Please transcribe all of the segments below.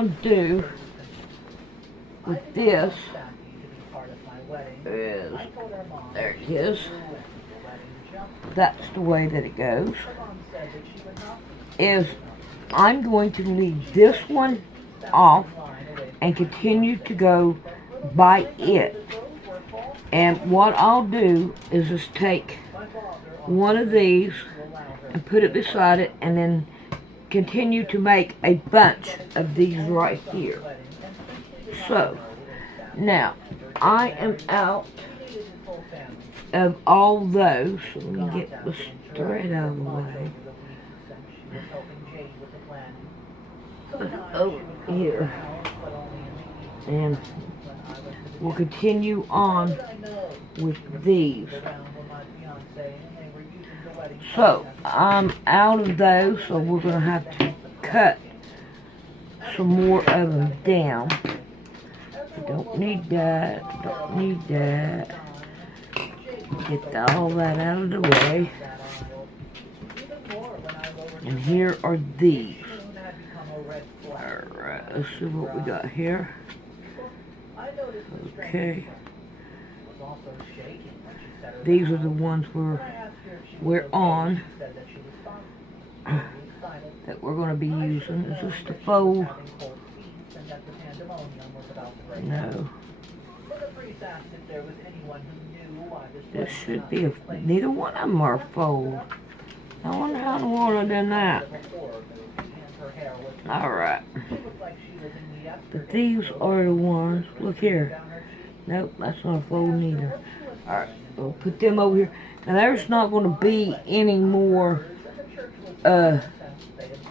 going to do with this is, there it is. That's the way that it goes. Is I'm going to leave this one off and continue to go by it. And what I'll do is just take one of these and put it beside it, and then continue to make a bunch of these right here. So now I am out of all those. So let me get the thread out of the way. Over here, and we'll continue on with these. So I'm out of those, so we're going to have to cut some more of them down. We don't need that, don't need that. Get all that out of the way. And here are these. Alright, let's see what we got here. Okay. These are the ones we're on that we're going to be using. Is this the fold? No. This should be a, neither one of them are fold. I wonder how in the world I done that. Alright. But these are the ones. Look here. Nope, that's not a fold neither. Alright, we'll put them over here. Now there's not going to be any more as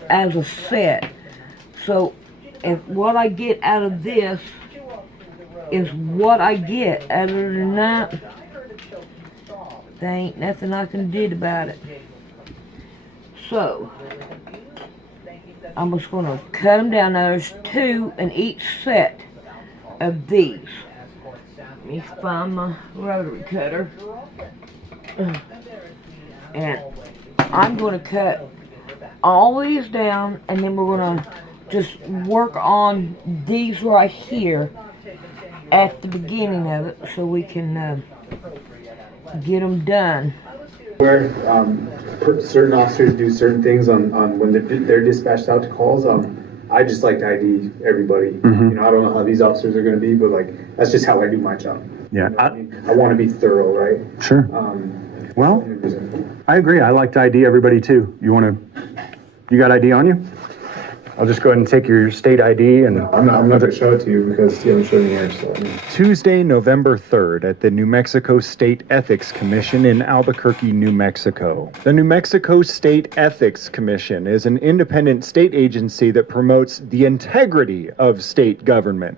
a set. So if what I get out of this is what I get. Other than that, there ain't nothing I can do about it. So I'm just going to cut them down. Now there's 2 in each set of these. Let me find my rotary cutter. And I'm going to cut all these down, and then we're going to just work on these right here at the beginning of it so we can get them done. Where certain officers do certain things on when they're dispatched out to calls. I just like to ID everybody. Mm-hmm. You know, I don't know how these officers are going to be, but like that's just how I do my job. Yeah, you know I want to be thorough, right? Sure. Well, 100%. I agree. I like to ID everybody too. You got ID on you? I'll just go ahead and take your state ID and... I'm not going to show it to you because you haven't shown me yours. So, Tuesday, November 3rd at the New Mexico State Ethics Commission in Albuquerque, New Mexico. The New Mexico State Ethics Commission is an independent state agency that promotes the integrity of state government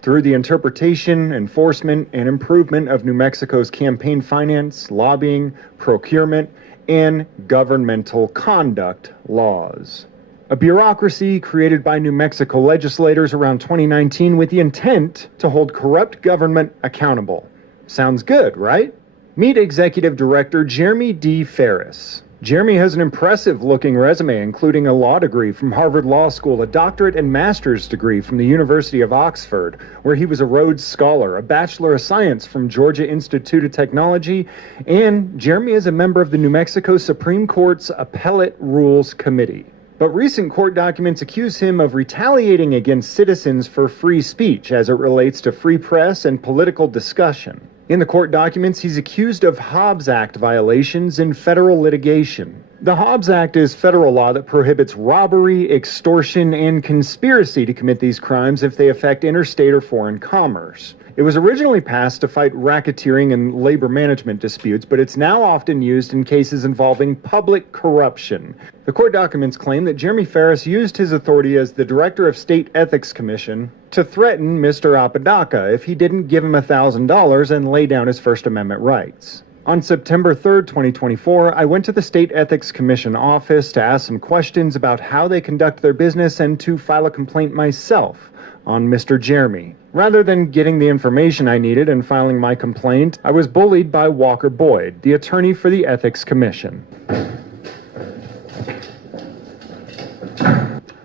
through the interpretation, enforcement, and improvement of New Mexico's campaign finance, lobbying, procurement, and governmental conduct laws. A bureaucracy created by New Mexico legislators around 2019 with the intent to hold corrupt government accountable. Sounds good, right? Meet Executive Director Jeremy D. Ferris. Jeremy has an impressive-looking resume, including a law degree from Harvard Law School, a doctorate and master's degree from the University of Oxford, where he was a Rhodes Scholar, a Bachelor of Science from Georgia Institute of Technology, and Jeremy is a member of the New Mexico Supreme Court's Appellate Rules Committee. But recent court documents accuse him of retaliating against citizens for free speech as it relates to free press and political discussion. In the court documents, he's accused of Hobbs Act violations in federal litigation. The Hobbs Act is federal law that prohibits robbery, extortion, and conspiracy to commit these crimes if they affect interstate or foreign commerce. It was originally passed to fight racketeering and labor management disputes, but it's now often used in cases involving public corruption. The court documents claim that Jeremy Ferris used his authority as the director of State Ethics Commission to threaten Mr. Apodaca if he didn't give him $1,000 and lay down his First Amendment rights. On September 3rd, 2024, I went to the State Ethics Commission office to ask some questions about how they conduct their business and to file a complaint myself on Mr. Jeremy. Rather than getting the information I needed and filing my complaint, I was bullied by Walker Boyd, the attorney for the Ethics Commission.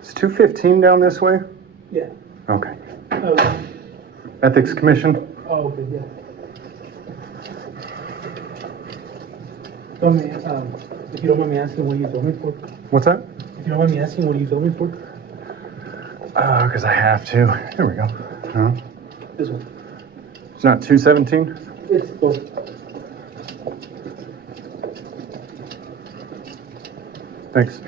Is 215 down this way? Yeah. Okay. Oh, Ethics Commission? okay, yeah. Don't me, if you don't mind me asking, what are you filming for? What's that? If you don't mind me asking, what are you filming for? Because I have to. Here we go. No, This one. it's not 217? It's both. Thanks.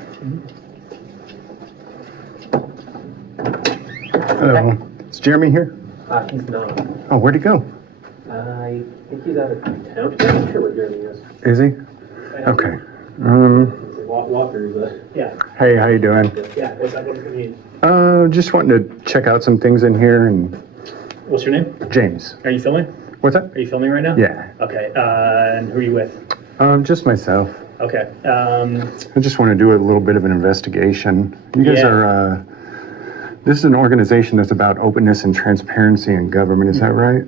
Hello. Is Jeremy here? He's not. Oh, where'd he go? I think he's out of town. I'm not sure where Jeremy is. Is he? Okay. Walker's, Yeah. Hey, how you doing? Yeah, what's that going to mean? Just wanting to check out some things in here and What's your name? James. Are you filming? What's that? Are you filming right now? Yeah. Okay, and who are you with? Just myself. Okay, I just want to do a little bit of an investigation. You guys Yeah. are, this is an organization that's about openness and transparency in government, is that right?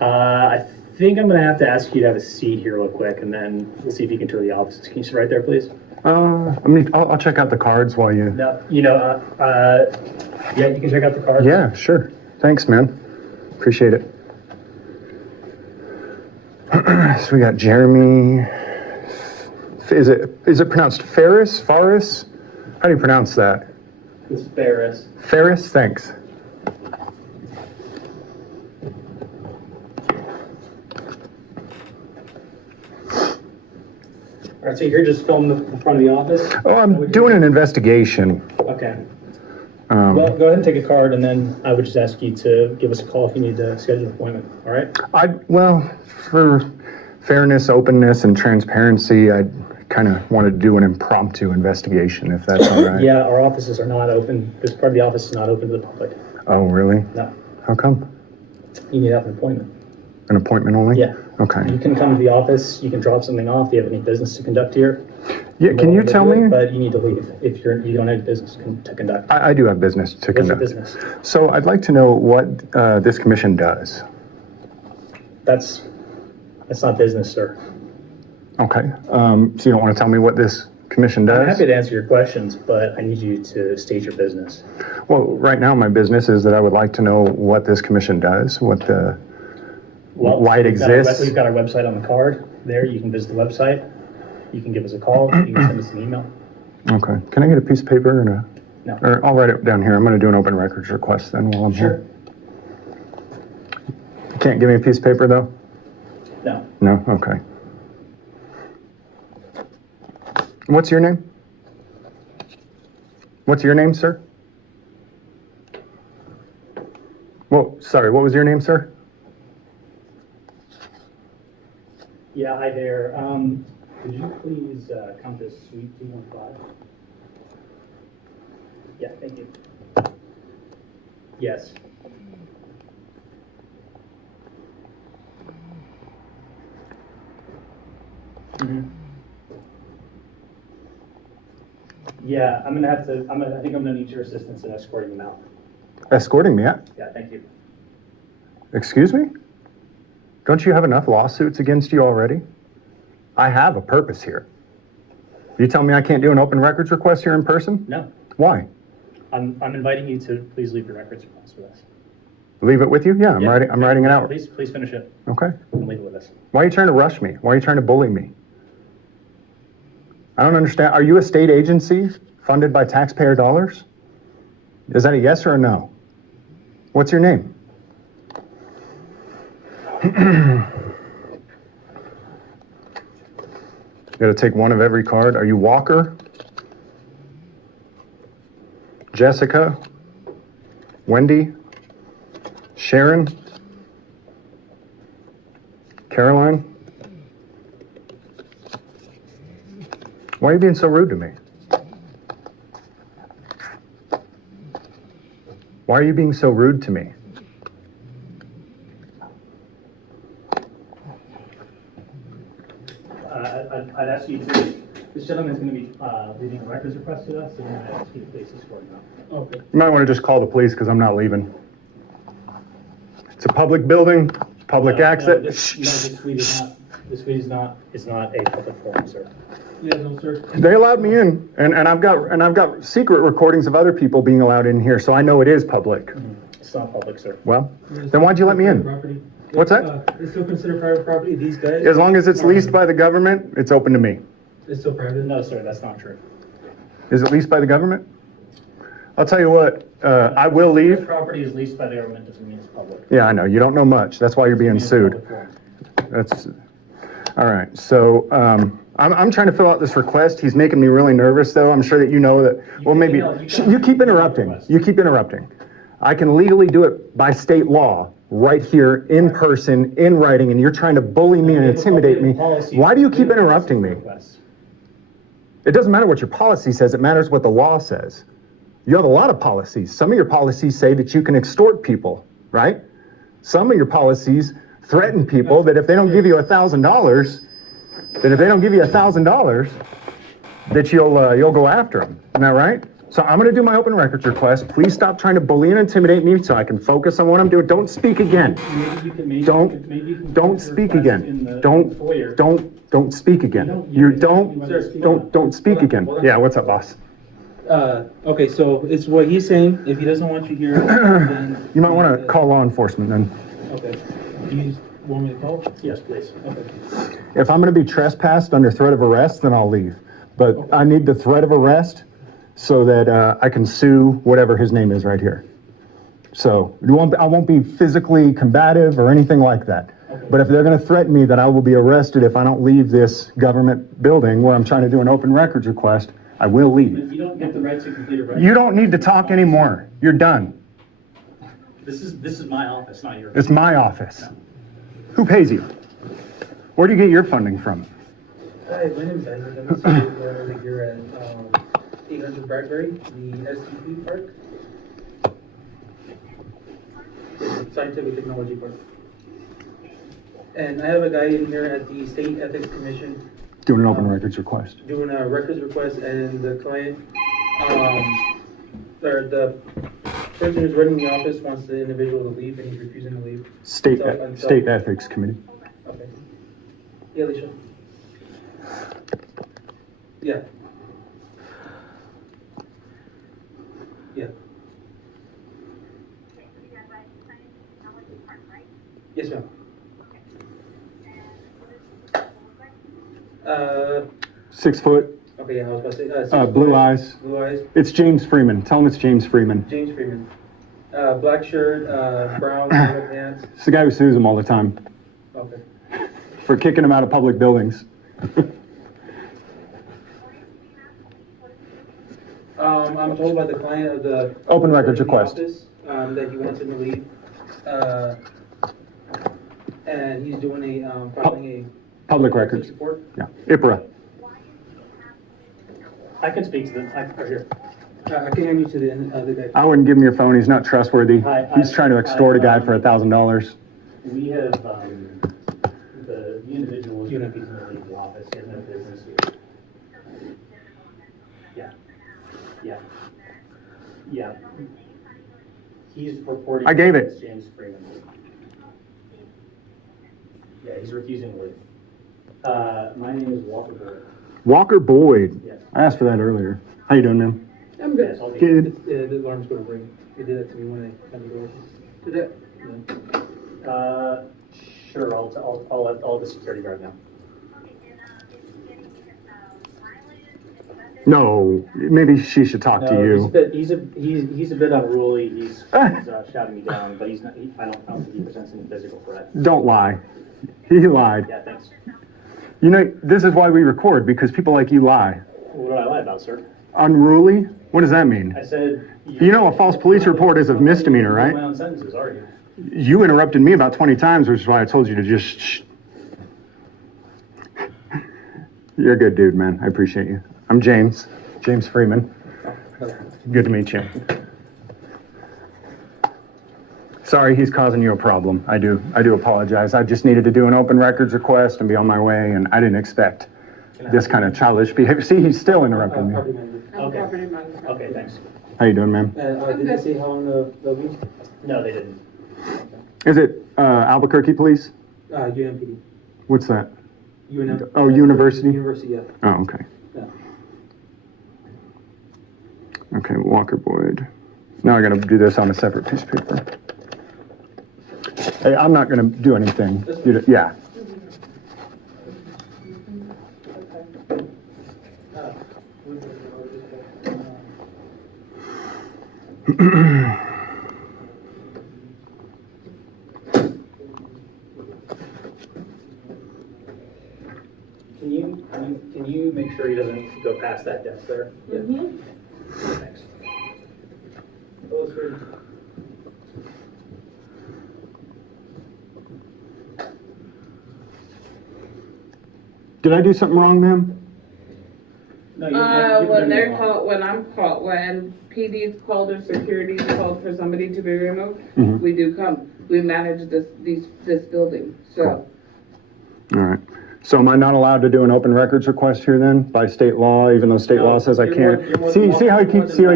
I think I'm gonna have to ask you to have a seat here real quick, and then we'll see if you can tour the offices. Can you sit right there, please? I'll check out the cards while you... No, yeah, you can check out the card. Yeah, sure. Thanks, man. Appreciate it. So we got Jeremy. Is it pronounced Ferris? Faris? How do you pronounce that? It's Ferris. Ferris? Thanks. All right, so you're just filming the front of the office? Oh, I'm doing an investigation. Okay. Well, go ahead and take a card, and then I would just ask you to give us a call if you need to schedule an appointment, all right? Well, for fairness, openness, and transparency, I kind of wanted to do an impromptu investigation, if that's all right. Yeah, our offices are not open. This part of the office is not open to the public. Oh, really? No, How come? you need to have an appointment. An appointment only? Yeah. Okay. You can come to the office, you can drop something off, if you have any business to conduct here. Yeah, can you tell me? But you need to leave if you don't have business to conduct. I do have business to What's your conduct. business? So I'd like to know what this commission does. That's not business, sir. Okay. So you don't want to tell me what this commission I'm does? happy to answer your questions, but I need you to state your business. Well, right now my business is that I would like to know what this commission does, what the why it exists. We've got our website on the card there. You can visit the website. You can give us a call. You can send us an email. Okay. Can I get a piece of paper and a? No. Or I'll write it down here. I'm going to do an open records request then while I'm here. You can't give me a piece of paper though? No. No? Okay. What's your name? What's your name, sir? Well, sorry, what was your name, sir? Yeah, hi there. Could you please come to Suite 215? Yeah, thank you. Yes. Mhm. Yeah, I think I'm gonna need your assistance in escorting them out. Escorting me out? Yeah, thank you. Excuse me? Don't you have enough lawsuits against you already? I have a purpose here. You tell me I can't do an open records request here in person? No, Why? I'm inviting you to please leave your records request with us. Leave it with you? Yeah, I'm Yeah. writing it out. Please finish it Okay. and leave it with us. Why are you trying to rush me? Why are you trying to bully me? I don't understand. Are you a state agency funded by taxpayer dollars? Is that a yes or a no? What's your name? Got to take one of every card. Are you Walker? Jessica? Wendy? Sharon? Caroline? Why are you being so rude to me? Why are you being so rude to me? I'd ask you to, this gentleman's going to be leaving a records request to us, so I'm going to ask you to please escort him out. Okay. You might want to just call the police because I'm not leaving. It's a public building, public access. This suite is not a public forum, sir. Yeah, no, sir. They allowed me in, and I've got secret recordings of other people being allowed in here, so I know it is public. It's not public, sir. Well, then why'd you let me in? Property. What's that? It's still considered private property, these guys? As long as it's leased by the government, it's open to me. It's still private? No, sir, that's not true. Is it leased by the government? I'll tell you what, I will leave. Property is leased by the government doesn't mean it's public. Yeah, I know, you don't know much, that's why you're being sued. That's, all right, so, I'm trying to fill out this request. He's making me really nervous, though. I'm sure that you know that, well, maybe, you keep interrupting. You keep interrupting. I can legally do it by state law, right here, in person, in writing, and you're trying to bully me and intimidate me. Why do you keep interrupting me? It doesn't matter what your policy says, it matters what the law says. You have a lot of policies. Some of your policies say that you can extort people, right? Some of your policies threaten people that if they don't give you $1,000, that you'll go after them. Isn't that right? So I'm going to do my open records request. Please stop trying to bully and intimidate me so I can focus on what I'm doing. Don't speak again. Don't speak again. Don't speak again. Don't speak again. Yeah, what's up, boss? Okay, so it's what he's saying. If he doesn't want you here, then You might want to call law enforcement then. okay. Do you want me to call? Yes, please. Okay. If I'm going to be trespassed under threat of arrest, then I'll leave. But I need the threat of arrest so that I can sue whatever his name is right here. So I won't be physically combative or anything like that. Okay. But if they're going to threaten me that I will be arrested if I don't leave this government building where I'm trying to do an open records request, I will leave. If you don't get the right to complete a record. You don't need to talk anymore. You're done. This is my office, not yours. It's my office. Who pays you? Where do you get your funding from? Hi, my name is Isaac. I'm the senior coordinator here at 800 Bradbury, the STP Park. Scientific Technology Park. And I have a guy in here at the State Ethics Commission Doing an open records request. doing a records request, and the client, or the person who's running the office wants the individual to leave, and he's refusing to leave. State Until- Ethics Committee. Okay. Yeah, Alicia. Yeah. Yeah. Yes, ma'am. 6 foot, Okay, yeah, I was about to say, blue eyes. Blue eyes. It's James Freeman. Tell him it's James Freeman. James Freeman. Black shirt, brown yellow pants. It's the guy who sues him all the time Okay. for kicking him out of public buildings. I'm told by the client of the Open records the request. office, that he wants him to leave. And he's doing filing Public a records. report. Yeah. IPRA. I can speak to them. Right here. I can hand you to the other guy. I wouldn't give him your phone. He's not trustworthy. He's trying to extort a guy for $1,000. We have, the individual is going to leave the office. He has no business here. Yeah. He's reporting. I gave it. It's James Freeman. Yeah, he's refusing to leave. My name is Walker Boyd. Walker Boyd. Yes. I asked for that earlier. How you doing, man? I'm good. Yes, I'll be- Good. The alarm's going to ring. They did that to me when I had to go. Did that? Yeah. Sure, I'll let the security guard know. No, maybe she should talk to you. He's a bit unruly. He's shouting me down, but I don't think he presents any physical threat. Don't lie. He lied. Yeah, thanks. You know, this is why we record, because people like you lie. What did I lie about, sir? Unruly? What does that mean? I said. You know a false police report is a misdemeanor, right? My own sentences, are you? You interrupted me about 20 times, which is why I told you to just shh. You're a good dude, man. I appreciate you. I'm James Freeman. Good to meet you. Sorry, he's causing you a problem. I do apologize. I just needed to do an open records request and be on my way, and I didn't expect this kind of childish behavior. See, he's still interrupting me. Property manager. Okay. Okay, thanks. How you doing, man? Did they say how long they'll be? No, they didn't. Is it Albuquerque Police? UNPD. What's that? UNM. Oh, University? University, yeah. Oh, okay. Okay, Walker Boyd. Now I gotta do this on a separate piece of paper. Hey, I'm not gonna do anything. Yeah. Can you make sure he doesn't go past that desk there? Yeah. Thanks. Oh, sir. Did I do something wrong, ma'am? No, you've When done they're it called, when PD's called or security's called for somebody to be removed, Mhm. we do come. We manage this building, so. All right. So am I not allowed to do an open records request here then, by state law, even though state law says I can't? See how he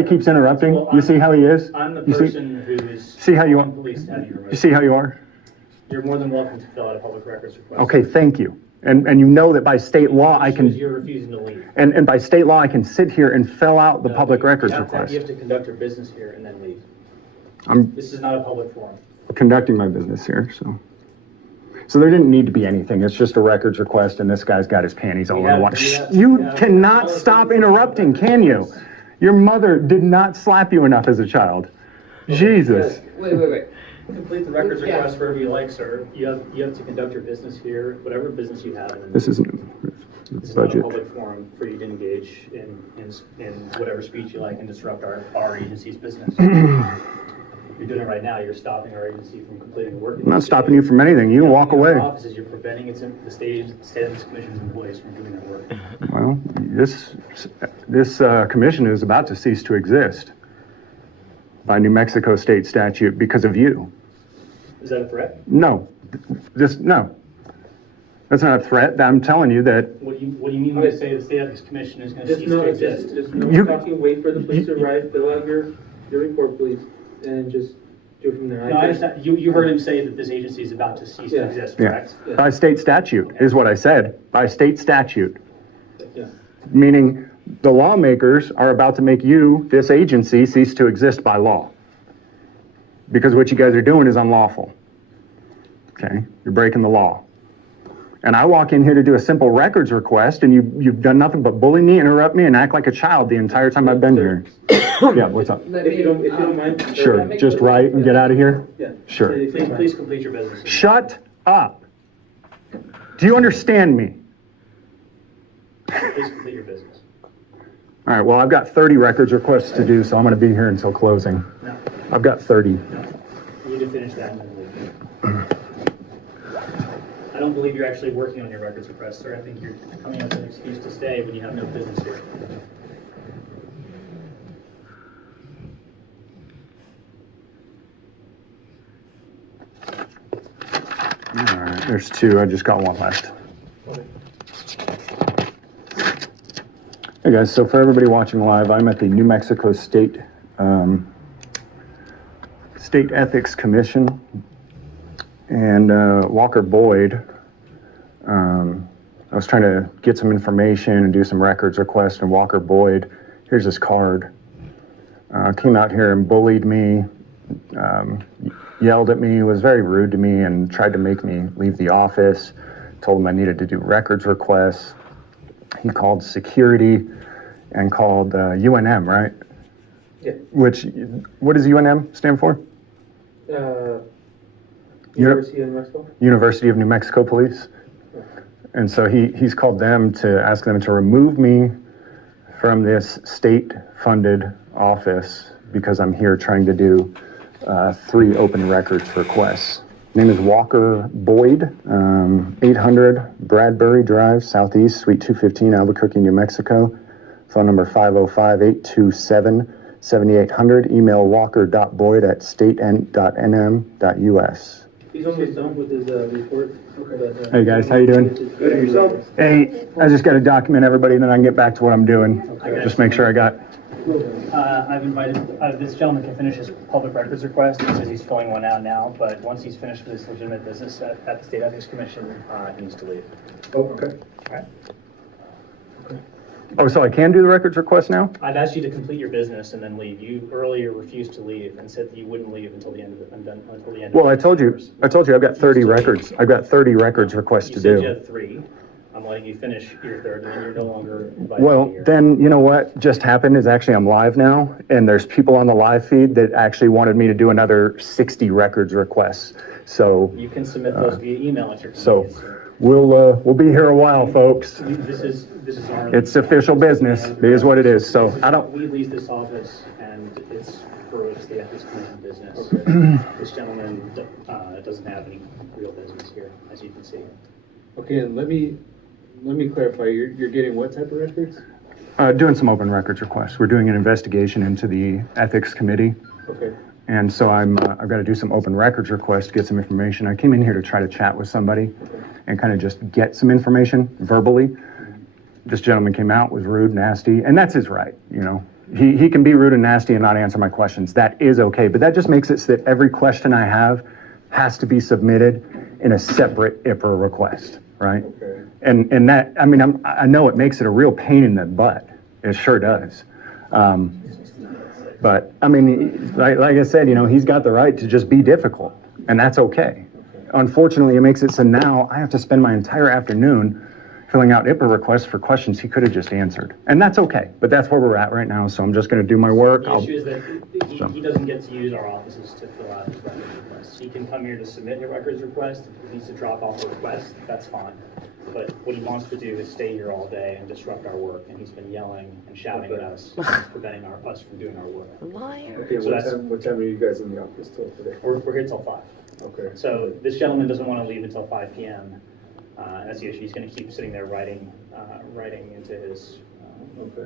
keeps interrupting? Well, You see how he is? I'm the You see- person who is See how you calling are? police to have you removed. You see how you are? You're more than welcome to fill out a public records request. Okay, thank you. And you know that by state law, I The issue is can, you're refusing to leave. and by state law, I can sit here and fill out the No, public records You request. have to conduct your business here and then leave. I'm This is not a public forum. conducting my business here, so. So there didn't need to be anything. It's just a records request and this guy's got his panties all We in have- one. we Shh, have- you we have- cannot stop interrupting, can you? Your mother did not slap you enough as a child. Jesus. Wait. Complete the records Yeah. request wherever you like, sir. You have to conduct your business here, whatever business you have. And This isn't This is not a budget. public forum for you to engage in whatever speech you like and disrupt our agency's business. You're doing it right now. You're stopping our agency from completing work. I'm not stopping you from anything. You can walk away. Offices, you're preventing the state ethics commission's employees from doing their work. Well, this commission is about to cease to exist by New Mexico state statute because of you. Is that a threat? No, no. That's not a threat. I'm telling you that What do you mean when you say the state ethics commission is going to Just cease no, to just, exist? just no You- talking, wait for the police to arrive, fill out your report, please, and just do it from there. No, I understand. You heard him say that this agency is about to cease to Yeah. exist, Yeah. correct? by state statute is what I said. By state statute. Yeah. Meaning the lawmakers are about to make you, this agency, cease to exist by law. Because what you guys are doing is unlawful. Okay? You're breaking the law. And I walk in here to do a simple records request, and you've done nothing but bully me, interrupt me, and act like a child the entire time I've been here. Yeah, what's up? Let If you me, don't mind. Sure, just write and get out of here? Yeah. Sure. Please complete your business. Shut up. Do you understand me? Please complete your business. All right, well, I've got 30 records requests to do, so I'm going to be here until closing. No, I've got 30. you need to finish that and then leave. I don't believe you're actually working on your records request, sir. I think you're coming up with an excuse to stay when you have no business here. All right, there's two. I just got one left. Hey guys, so for everybody watching live, I'm at the New Mexico State State Ethics Commission, and Walker Boyd. I was trying to get some information and do some records requests, and Walker Boyd, here's his card, came out here and bullied me, yelled at me, was very rude to me, and tried to make me leave the office. Told him I needed to do records requests. He called security and called UNM, right? Yeah. What does UNM stand for? University of New Mexico? University of New Mexico Police. And so he's called them to ask them to remove me from this state-funded office because I'm here trying to do 3 open records requests. Name is Walker Boyd, 800 Bradbury Drive, Southeast, Suite 215, Albuquerque, New Mexico. Phone number 505-827-7800. Email walker.boyd@state.nm.us. He's almost done with his report. But, Hey guys, how you doing? Good, yourself? Hey, I just got to document everybody, then I can get back to what I'm doing. Just make sure I got. I've invited, this gentleman can finish his public records request. He says he's filling one out now, but once he's finished with his legitimate business at the State Ethics Commission, he needs to leave. Oh, okay. All right? Oh, so I can do the records request now? I've asked you to complete your business and then leave. You earlier refused to leave and said that you wouldn't leave until the end of until the end. Well, of I told you I've got 30 records. I've got 30 records requests to You said you do. had 3. I'm letting you finish your third, and then you're no longer invited Well, here. then, you know what just happened is actually I'm live now, and there's people on the live feed that actually wanted me to do another 60 records requests. So, You can submit those via email at your so convenience, sir. we'll be here a while, folks. This is our. It's official business. It is what it is. So I don't. We lease this office, and it's for the state ethics commission business. This gentleman doesn't have any real business here, as you can see. Okay, and let me clarify, you're getting what type of records? Doing some open records requests. We're doing an investigation into the ethics committee. Okay. And so I've got to do some open records requests to get some information. I came in here to try to chat with somebody and kind of just get some information verbally. This gentleman came out, was rude, nasty, and that's his right, you know. He can be rude and nasty and not answer my questions. That is okay, but that just makes it so that every question I have has to be submitted in a separate IPR request, right? Okay. And that, I mean, I know it makes it a real pain in the butt. It sure does. But I mean, like I said, you know, he's got the right to just be difficult, and that's okay. Unfortunately, it makes it so now I have to spend my entire afternoon filling out IPR requests for questions he could have just answered. And that's okay, but that's where we're at right now, so I'm just gonna do my work. The issue is that he doesn't get to use our offices to fill out his records requests. He can come here to submit a records request. If he needs to drop off a request, that's fine. But what he wants to do is stay here all day and disrupt our work, and he's been yelling and shouting at us, preventing us from doing our work. Liar. Okay, So what time are you guys in the office till today? We're here till 5. Okay. So this gentleman doesn't want to leave until 5 p.m. That's the issue. He's going to keep sitting there writing into his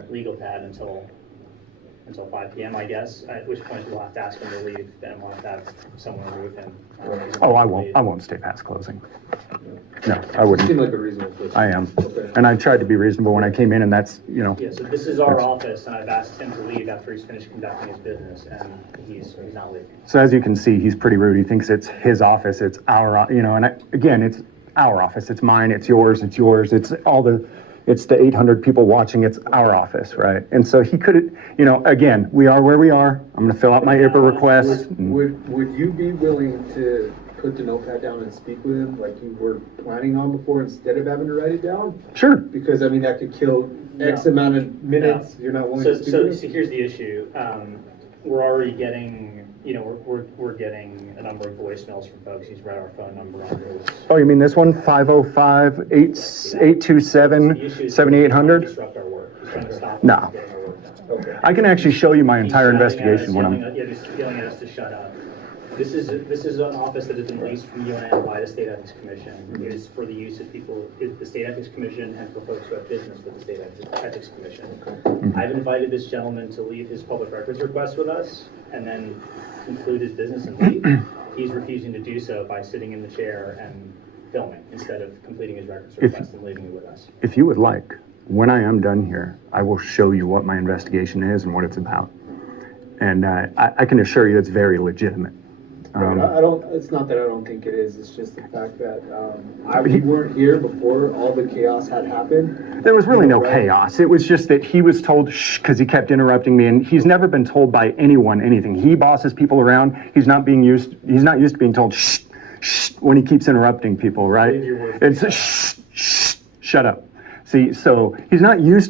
legal pad until 5 p.m. I guess. At which point we'll have to ask him to leave, then we'll have to have someone remove him. Oh, I won't stay past closing. No, I wouldn't. Seemed like a reasonable person. I am. Okay. And I tried to be reasonable when I came in, and that's, you know. Yeah, so this is our office, and I've asked him to leave after he's finished conducting his business, and he's not leaving. So as you can see, he's pretty rude. He thinks it's his office, it's our, you know, and again, it's our office. It's mine, it's yours, it's 800 people watching, it's our office, right? And so he could, you know, again, we are where we are. I'm gonna fill out my IPR request. Would you be willing to put the notepad down and speak with him like you were planning on before instead of having to write it down? Sure. Because, I mean, that could kill X amount of minutes. You're not willing to speak with him? So here's the issue. We're already getting, you know, we're getting a number of voicemails from folks. He's read our phone number on his. Oh, you mean this one? 505-827-7800? Disrupt our work. He's trying to stop us No. from getting our work done. Okay. I can actually show you my entire He's shouting at us, investigation when yelling I'm. at- Yeah, just yelling at us to shut up. This is an office that has been leased from UNM by the State Ethics Commission. It is for the use of people, the State Ethics Commission, and for folks who have business with the State Ethics Commission. I've invited this gentleman to leave his public records request with us and then conclude his business and leave. He's refusing to do so by sitting in the chair and filming instead of completing his records request and leaving it with us. If you would like, when I am done here, I will show you what my investigation is and what it's about. And I can assure you it's very legitimate. It's not that I don't think it is, it's just the fact that, we weren't here before all the chaos had happened. There was really no Right. chaos. It was just that he was told shh because he kept interrupting me, and he's never been told by anyone anything. He bosses people around. He's not used to being told shh, shh when he keeps interrupting people, right? It's shh, shh, shut up. See, so he's used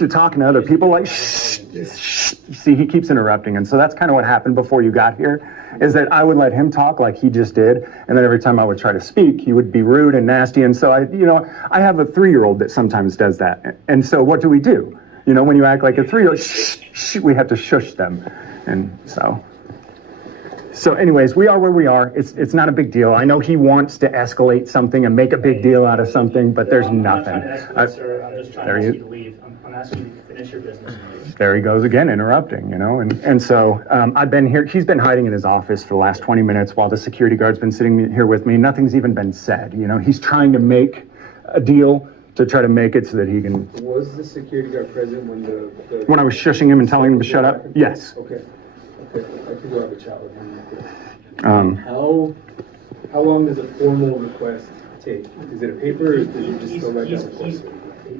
to talking to other people like shh, shh. See, he keeps interrupting, and so that's kind of what happened before you got here, is that I would let him talk like he just did, and then every time I would try to speak, he would be rude and nasty, and so I have a 3-year-old that sometimes does that, and so what do? You know, when you act like a 3-year-old, shh, shh, we have to shush them, and so anyways, we are where we are. It's not a big deal. I know he wants to escalate something and make a big deal out of something, but there's nothing. I'm not trying to escalate, sir. I'm just trying to ask you to leave. I'm asking you to finish your business and leave. There he goes again, interrupting, you know, and so I've been here. He's been hiding in his office for the last 20 minutes while the security guard's been sitting here with me. Nothing's even been said, you know. He's trying to make a deal to try to make it so that he can. Was the security guard present when When I was shushing him and telling him to shut up? Yes. Okay, I could go have a chat with him. Um, How long does a formal request take? Is it a paper or does it just go right down the course?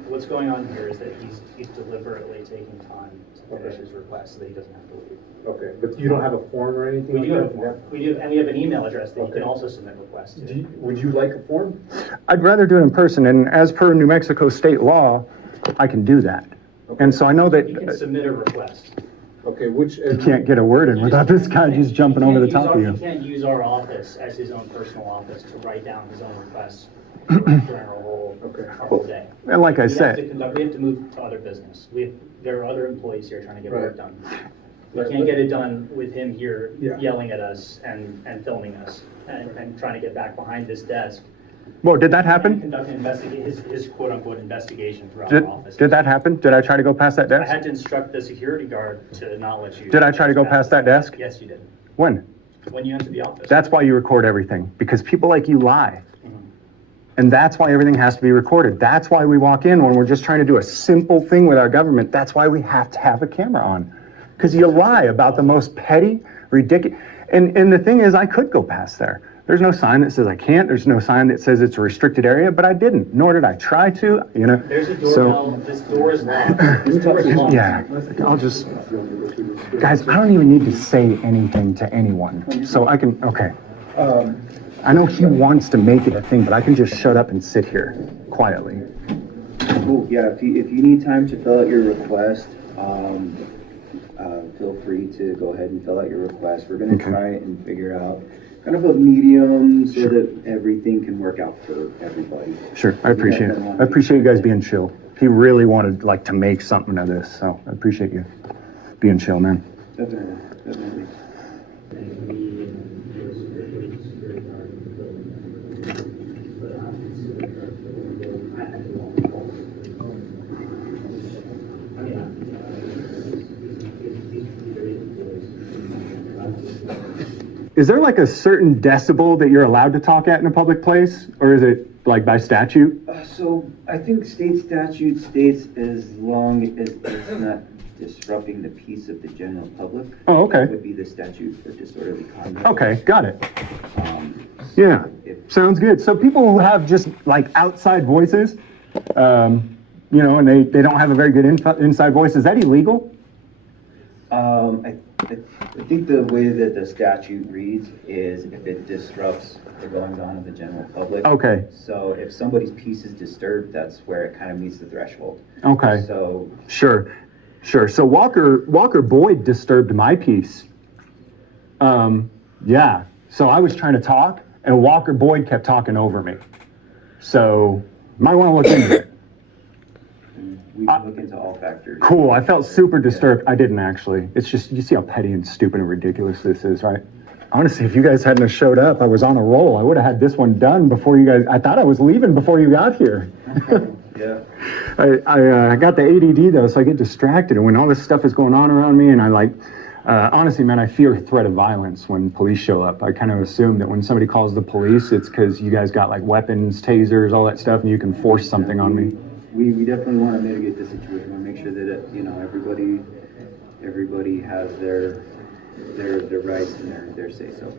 What's going on here is that he's deliberately taking time to finish his request so that he doesn't have to leave. Okay, but you don't have a form or anything? We do like have a that? form. We do, and we have an email address that you Okay. can also submit requests to. Would you like a form? I'd rather do it in person, and as per New Mexico state law, I can do that. And so I know that You can submit a request. Okay, which, you can't get a word in without this guy just jumping over the top of You you. can't use our office as his own personal office to write down his own requests during our whole day. And like I We have to said, conduct, we have to move to other business. There are other employees here trying to get work Right. done. We Right. can't get it done with him here Yeah. yelling at us and filming us and trying to get back behind this desk. well, did that And happen? conduct his quote-unquote investigation throughout Did, our office. did that happen? Did I try to go past that I desk? had to instruct the security guard to not let you. Did I try to go past that desk? Yes, you did. When? When you entered the office. That's why you record everything, because people like you lie. Mhm. And that's why everything has to be recorded. That's why we walk in when we're just trying to do a simple thing with our government. That's why we have to have a camera on. Because you lie about the most petty, ridiculous. And the thing is, I could go past there. There's no sign that says I can't. There's no sign that says it's a restricted area, but I didn't, nor did I try to, you know. There's a So, doorbell, this door is locked. This door is locked. yeah, I'll just, guys, I don't even need to say anything to anyone. So I can, okay. I know he wants to make it a thing, but I can just shut up and sit here quietly. Cool, yeah, if you need time to fill out your request, feel free to go ahead and fill out your request. We're gonna Okay. try and figure out kind of a medium so that everything can work out for everybody. Sure, I appreciate it. I appreciate you guys being chill. He really wanted like to make something of this, so I appreciate you being chill, man. Definitely, definitely. Is there like a certain decibel that you're allowed to talk at in a public place, or is it like by statute? So I think state statute states as long as it's not disrupting the peace of the general public. Oh, okay. That would be the statute for disorderly conduct. Okay, got it. So Yeah, if- sounds good. So people who have just like outside voices, you know, and they don't have a very good inside voice, is that illegal? I think the way that the statute reads is if it disrupts the goings on of the general public. Okay, So if somebody's peace is disturbed, that's where it kind of meets the threshold. okay. So, Sure, sure. So Walker Boyd disturbed my peace. Yeah. So I was trying to talk, and Walker Boyd kept talking over me. So might want to look into it. we can look into all factors. Cool. I felt super disturbed. I didn't actually. It's just you see how petty and stupid and ridiculous this is, right? Honestly, if you guys hadn't have showed up, I was on a roll. I would have had this one done before you guys. I thought I was leaving before you got here. Yeah. I got the ADD though, so I get distracted. And when all this stuff is going on around me, and I like, honestly, man, I fear threat of violence when police show up. I kind of assume that when somebody calls the police, it's because you guys got like weapons, tasers, all that stuff, and you can force something on me. We definitely want to mitigate the situation. We want to make sure that, you know, everybody has their rights and their say-so.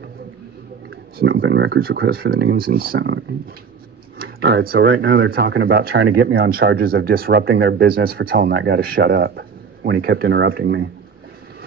So no Ben records request for the names and sound. All right, so right now they're talking about trying to get me on charges of disrupting their business for telling that guy to shut up when he kept interrupting me.